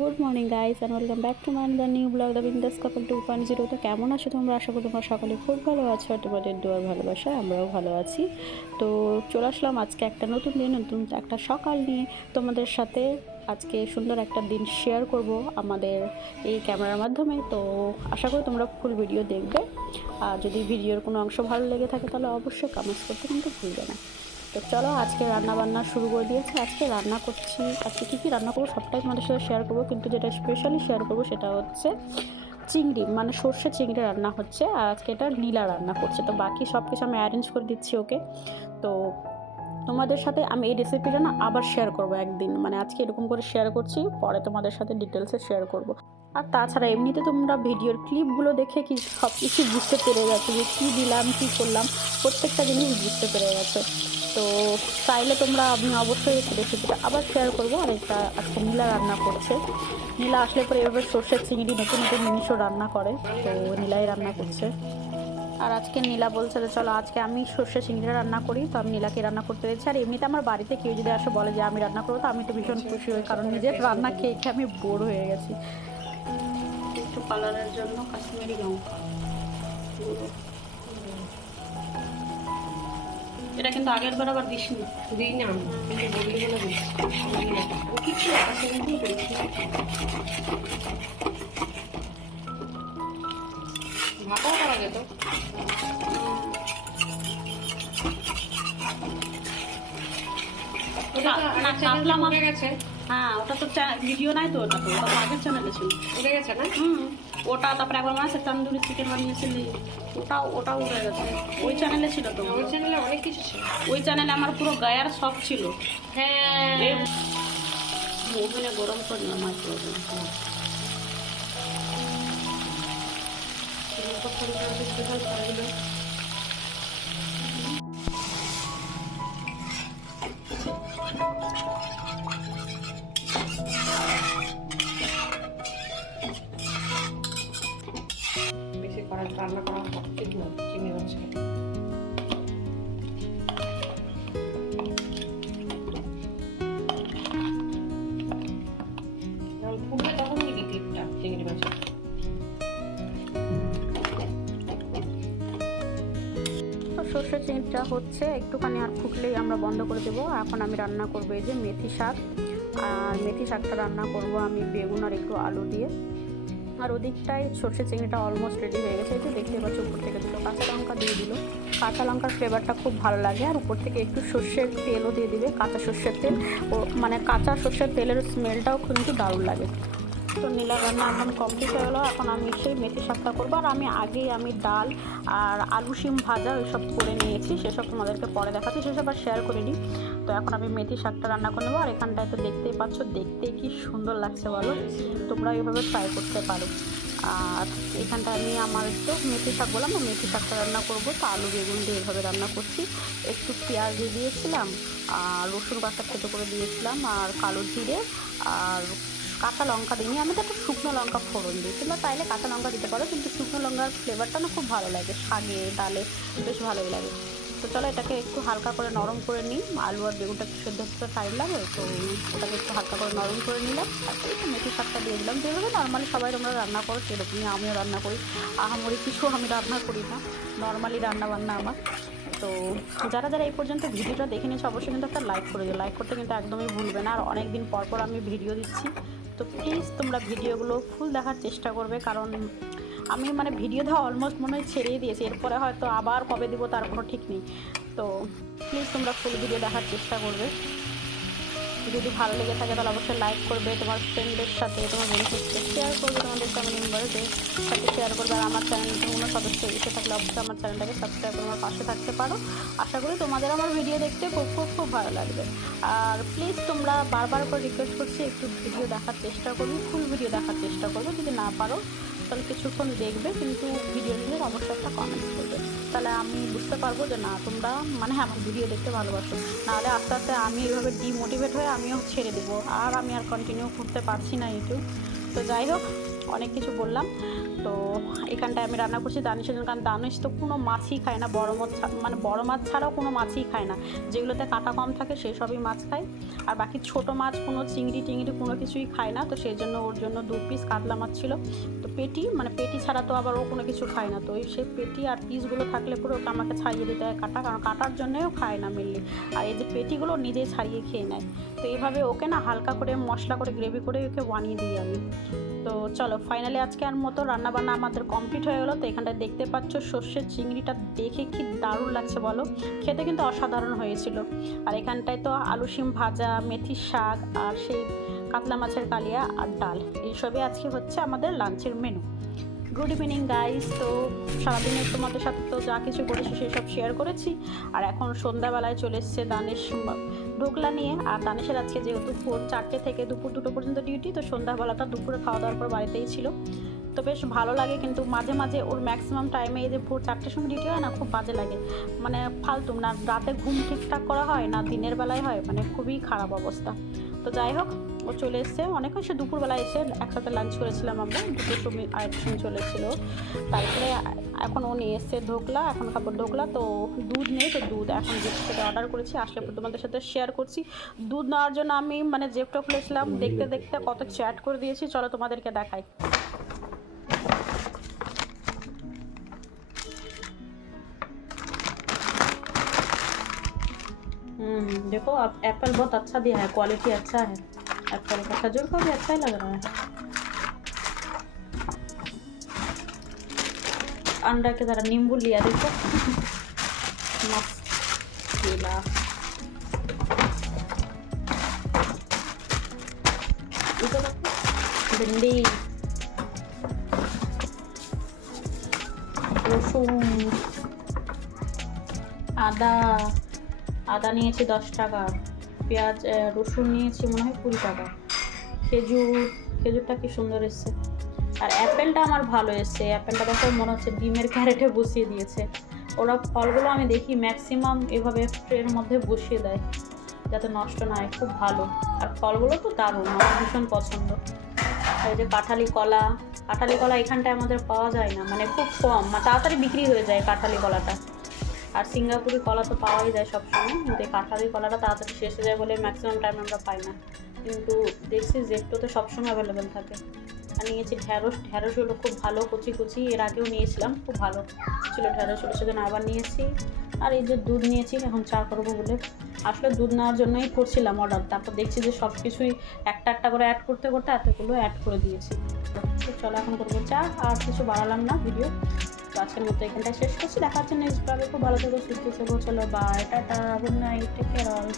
Good morning guys and welcome back to my the new blog the বিন্দাস কাপল 2.0। তো কেমন আছো তোমরা? আশা করি তোমরা সকলে খুব ভালো আছো আর তোমাদের দোয়ার ভালোবাসা আমরাও ভালো আছি। তো চলে আসলাম আজকে একটা নতুন দিন, নতুন একটা সকাল নিয়ে তোমাদের সাথে আজকে সুন্দর একটা দিন শেয়ার করব আমাদের এই ক্যামেরার মাধ্যমে। তো আশা করি তোমরা ফুল ভিডিও দেখবে, আর যদি ভিডিওর কোনো অংশ ভালো লেগে থাকে তাহলে অবশ্যই কমেন্টস করতে কিন্তু ভুলবে না। তো চলো আজকে রান্না বান্না শুরু করে দিয়েছি। আজকে রান্না করছি, আজকে কী কী রান্না করবো সবটাই তোমাদের সাথে শেয়ার করবো, কিন্তু যেটা স্পেশালি শেয়ার করবো সেটা হচ্ছে চিংড়ি, মানে সর্ষে চিংড়ি রান্না হচ্ছে। আর আজকে এটা নীলা রান্না করছে। তো বাকি সব কিছু আমি অ্যারেঞ্জ করে দিচ্ছি ওকে। তো তোমাদের সাথে আমি এই রেসিপিটা না আবার শেয়ার করবো একদিন, মানে আজকে এরকম করে শেয়ার করছি, পরে তোমাদের সাথে ডিটেলসে শেয়ার করব। আর তাছাড়া এমনিতে তোমরা ভিডিওর ক্লিপগুলো দেখে কি সব কিছু বুঝতে পেরে গেছো যে কী দিলাম কী করলাম, প্রত্যেকটা জিনিস বুঝতে পেরে গেছো। তো চাইলে তোমরা, আমি অবশ্যই রেসিপিটা আবার শেয়ার করবো। আর এটা আজকে নীলা রান্না করছে। নীলা আসলে পরে এভাবে সর্ষের চিংড়ি নতুন নতুন জিনিসও রান্না করে, তো নীলাই রান্না করছে। আর আজকে নীলা বলছে যে চলো আজকে আমি সর্ষে চিংড়িটা রান্না করি, তো আমি নীলাকে রান্না করতে দিয়েছি। আর এমনিতে আমার বাড়িতে কেউ যদি আসে বলে যে আমি রান্না করবো, তো আমি তো ভীষণ খুশি হই, কারণ নিজের রান্না খেয়ে খেয়ে আমি বোর হয়ে গেছি। একটু কালারের জন্য কাশ্মীরি লঙ্কা গুঁড়ো, এটা কিন্তু আগের বার আবার দিসনি। দিই না কিন্তু বদলি বলে দিচ্ছি ভাপাও করা যেত। উঠে গেছে। হ্যাঁ, ওটা তো ভিডিও নাই তো, ওটা তো আগের চ্যানেলে ছিল। উঠে গেছে না? ওটা তারপরে একবার মনে আছে তন্দুরি চিকেন বানিয়েছিলি, ওটাও উঠে গেছে। ওই চ্যানেলে ছিল তো, ওই চ্যানেলে অনেক কিছু ছিল। ওই চ্যানেলে আমার পুরো গায়ের সব ছিল। হ্যাঁ, ওভেনে গরম করে নিলাম মাইক্রো ওভেনে। বেশি রান্না করা ঠিক না চিংড়ি মাছ। ফুটবে তখন দিবি ক্লিপটা চিংড়ি মাছের। সর্ষে চিংড়িটা হচ্ছে একটুখানি আর ফুটলেই আমরা বন্ধ করে দেবো। এখন আমি রান্না করবো এই যে মেথি শাক, আর মেথি শাকটা রান্না করব আমি বেগুন আর একটু আলু দিয়ে। আর ওদিকটায় সর্ষে চিংড়িটা অলমোস্ট রেডি হয়ে গেছে। এই যে দেখতে পাচ্ছি উপর থেকে দুটো কাঁচা লঙ্কা দিয়ে দিল। কাঁচা লঙ্কার ফ্লেভারটা খুব ভালো লাগে। আর উপর থেকে একটু সর্ষের তেলও দিয়ে দিবে, কাঁচা সর্ষের তেল। ও মানে কাঁচা সর্ষের তেলের স্মেলটাও কিন্তু দারুণ লাগে। তো নীলা রান্না এখন কমপ্লিট হয়ে গেলো। এখন আমি সেই মেথি শাকটা করবো। আর আমি ডাল আর আলু শিম ভাজা ওইসব করে নিয়েছি, সেসব তোমাদেরকে পরে দেখাচ্ছি, সেসব আর শেয়ার করিনি। তো এখন আমি মেথি শাকটা রান্না করে নেবো। আর এখানটায় তো দেখতেই পাচ্ছ, দেখতে কি সুন্দর লাগছে বলো, তোমরা এইভাবে ট্রাই করতে পারো। আর এখানটা আমি আমার তো মেথি শাক বললাম, মেথি শাকটা রান্না করবো। তো আলু বেগুন দিয়ে এইভাবে রান্না করছি। একটু পেঁয়াজ দিয়ে দিয়েছিলাম, আর রসুন বাটা থেতো করে দিয়েছিলাম, আর কালো জিরে আর কাঁচা লঙ্কা দিইনি, আমি তো একটা শুকনো লঙ্কা ফোড়ন দিই। তোমরা চাইলে কাঁচা লঙ্কা দিতে পারো, কিন্তু শুকনো লঙ্কার ফ্লেভারটা না খুব ভালো লাগে, শাকে ডালে বেশ ভালোই লাগে। তো চলো এটাকে একটু হালকা করে নরম করে নিই। আলু আর বেগুনটা একটু সেদ্ধ হতে টাইম লাগে, তো ওটাকে একটু হালকা করে নরম করে নিলাম। তারপরে একটু মেথি শাকটা দিয়ে দিলাম। যেভাবে নর্মালি সবাই তোমরা রান্না করো সেরকমই আমিও রান্না করি। আহামরি কিছু আমি রান্না করি না, নর্মালি রান্না বান্না আমার। তো যারা যারা এই পর্যন্ত ভিডিওটা দেখে নিয়েছে অবশ্যই কিন্তু একটা লাইক করে দিও। লাইক করতে কিন্তু একদমই ভুলবে না। আর অনেক দিন পর পর আমি ভিডিও দিচ্ছি, তো প্লিজ তোমরা ভিডিওগুলো ফুল দেখার চেষ্টা করবে, কারণ আমি মানে ভিডিও দেওয়া অলমোস্ট মনে হয় ছেড়েই দিয়েছি। এরপরে হয়তো আবার কবে দেবো তার কোনো ঠিক নেই। তো প্লিজ তোমরা ফুল ভিডিও দেখার চেষ্টা করবে। যদি ভালো লেগে থাকে তাহলে অবশ্যই লাইক করবে, তোমার ফ্রেন্ডদের সাথে তোমার বন্ধুদের সাথে শেয়ার করবে, তোমাদের ফ্যামিলি মেম্বারদের সাথে শেয়ার করবে। আর আমার চ্যানেলটা কোনো সদস্য এসে থাকলে অবশ্যই আমার চ্যানেলটাকে সাবস্ক্রাইব করে আমার পাশে থাকতে পারো। আশা করি তোমাদের আমার ভিডিও দেখতে খুব খুব খুব ভালো লাগবে। আর প্লিজ তোমরা বারবার করে রিকোয়েস্ট করছি একটু ভিডিও দেখার চেষ্টা করবে, ফুল ভিডিও দেখার চেষ্টা করবে। যদি না পারো তাহলে কিছুক্ষণ দেখবে, কিন্তু ভিডিওর নিয়ে অবশ্যই একটা কমেন্টস করবে, তাহলে আমি বুঝতে পারবো যে না তোমরা মানে আমার ভিডিও দেখতে ভালোবাসো। নাহলে আস্তে আস্তে আমি এইভাবে ডিমোটিভেট হয়ে আমিও ছেড়ে দেবো, আর আমি আর কন্টিনিউ করতে পারছি না ইউটিউব। তো যাই হোক, অনেক কিছু বললাম। তো এখানটায় আমি রান্না করছি দানিশের জন্য, কারণ দানিশ তো কোনো মাছই খায় না, বড় মাছ মানে বড় মাছ ছাড়াও কোনো মাছই খায় না, যেগুলোতে কাঁটা কম থাকে সেই সবই মাছ খায়। আর বাকি ছোটো মাছ কোনো চিংড়ি টিংড়ি কোনো কিছুই খায় না। তো সেই জন্য ওর জন্য 2 পিস কাতলা মাছ ছিল। তো পেটি মানে পেটি ছাড়া তো আবার ও কোনো কিছু খায় না। তো ওই সেই পেটি আর পিসগুলো থাকলে পুরো ওকে আমাকে ছাড়িয়ে দিতে হয় কাটা, কারণ কাটার জন্যও খায় না মেনলি। আর এই যে পেটিগুলো নিজেই ছাড়িয়ে খেয়ে নেয়। তো এইভাবে ওকে না হালকা করে মশলা করে গ্রেভি করে ওকে বানিয়ে দিই আমি। তো চলো ফাইনালি আজকে আর মতো রান্নাবান্না আমাদের কমপ্লিট হয়ে গেলো। তো এখানটায় দেখতে পাচ্ছ সর্ষের চিংড়িটা দেখে কি দারুণ লাগছে বলো, খেতে কিন্তু অসাধারণ হয়েছিল। আর এখানটায় তো আলু শিম ভাজা, মেথির শাক, আর সেই কাতলা মাছের কালিয়া আর ডাল, এইসবই আজকে হচ্ছে আমাদের লাঞ্চের মেনু। Good evening guys. তো সারাদিনের তোমাদের সাথে তো যা কিছু করেছি সেসব শেয়ার করেছি। আর এখন সন্ধ্যাবেলায় চলে এসছে দানিশ ঢোকলা নিয়ে। আর দানিশের আজকে যেহেতু ভোর 4টে থেকে দুপুর 2টো পর্যন্ত ডিউটি, তো সন্ধ্যাবেলাটা দুপুরে খাওয়া দাওয়ার পর বাড়িতেই ছিল। তো বেশ ভালো লাগে, কিন্তু মাঝে মাঝে ওর ম্যাক্সিমাম টাইমে এই যে ভোর 4টের সময় ডিউটি হয় না, খুব বাজে লাগে। মানে ফালতু না রাতে ঘুম ঠিকঠাক করা হয় না দিনের বেলায় হয়, মানে খুবই খারাপ অবস্থা। তো যাই হোক ও চলে এসছে অনেক, সে দুপুরবেলায় এসে একসাথে লাঞ্চ করেছিলাম আমরা, 2টোর সময় আড়াইটার সময় চলে এসেছিলো। তারপরে এখন ও নিয়ে এসছে ঢোকলা, এখন খাবার ঢোকলা। তো দুধ নেই, তো দুধ এখন জিপস থেকে অর্ডার করেছি, আসলে তোমাদের সাথে শেয়ার করছি। দুধ নেওয়ার জন্য আমি মানে জেপটা খুলেছিলাম, দেখতে দেখতে কত চ্যাট করে দিয়েছি, চলো তোমাদেরকে দেখাই। देखो अब एप्पल बहुत अच्छा दिया है, क्वालिटी अच्छा है एप्पल का, खजूर का भी अच्छा ही लग रहा है। अंडा की तरह नींबू लिया देखो मस्त केला, भिंडी, রসুন, আদা, আদা নিয়েছি 10 টাকা, পেঁয়াজ রসুন নিয়েছি মনে হয় 20 টাকা, খেজুরটা কি সুন্দর এসছে। আর অ্যাপেলটা আমার ভালো এসছে, অ্যাপেলটা দেখো মনে হচ্ছে ডিমের ক্যারেটে বসিয়ে দিয়েছে। ওরা ফলগুলো আমি দেখি ম্যাক্সিমাম এভাবে ট্রের মধ্যে বসিয়ে দেয় যাতে নষ্ট না হয়, খুব ভালো। আর ফলগুলো তো দারুণ, আমার ভীষণ পছন্দ। আর এই যে কাঁঠালি কলা এখানটায় আমাদের পাওয়া যায় না, মানে খুব কম, তাড়াতাড়ি বিক্রি হয়ে যায় কাঁঠালি কলাটা। আর সিঙ্গাপুরি কলা তো পাওয়াই যায় সবসময়, কিন্তু এই কাঁঠালি কলাটা তাড়াতাড়ি শেষ হয়ে যায় বলে ম্যাক্সিমাম টাইম আমরা পাই না, কিন্তু দেখছি জেপ্টোতে সবসময় অ্যাভেলেবেল থাকে। আর নিয়েছি ঢ্যাঁড়সগুলো খুব ভালো কচি, এর আগেও নিয়েছিলাম, খুব ভালো ছিল ঢ্যাঁড়সগুলো, সেজন্য আবার নিয়েছি। আর এই যে দুধ নিয়েছি এখন চা করবো বলে, আসলে দুধ নেওয়ার জন্যই করছিলাম অর্ডার, তারপর দেখছি যে সব কিছুই একটা একটা করে অ্যাড করতে করতে এতগুলো অ্যাড করে দিয়েছি। তো চলো এখন করবো চা, আর কিছু বাড়ালাম না ভিডিও। তো আজকের মতো এখানটায় শেষ করছি, দেখা হচ্ছে নেক্সট ব্লগে। খুব ভালো থেকো, সুস্থ থেকো, চলো bye, tata, good night, take care all.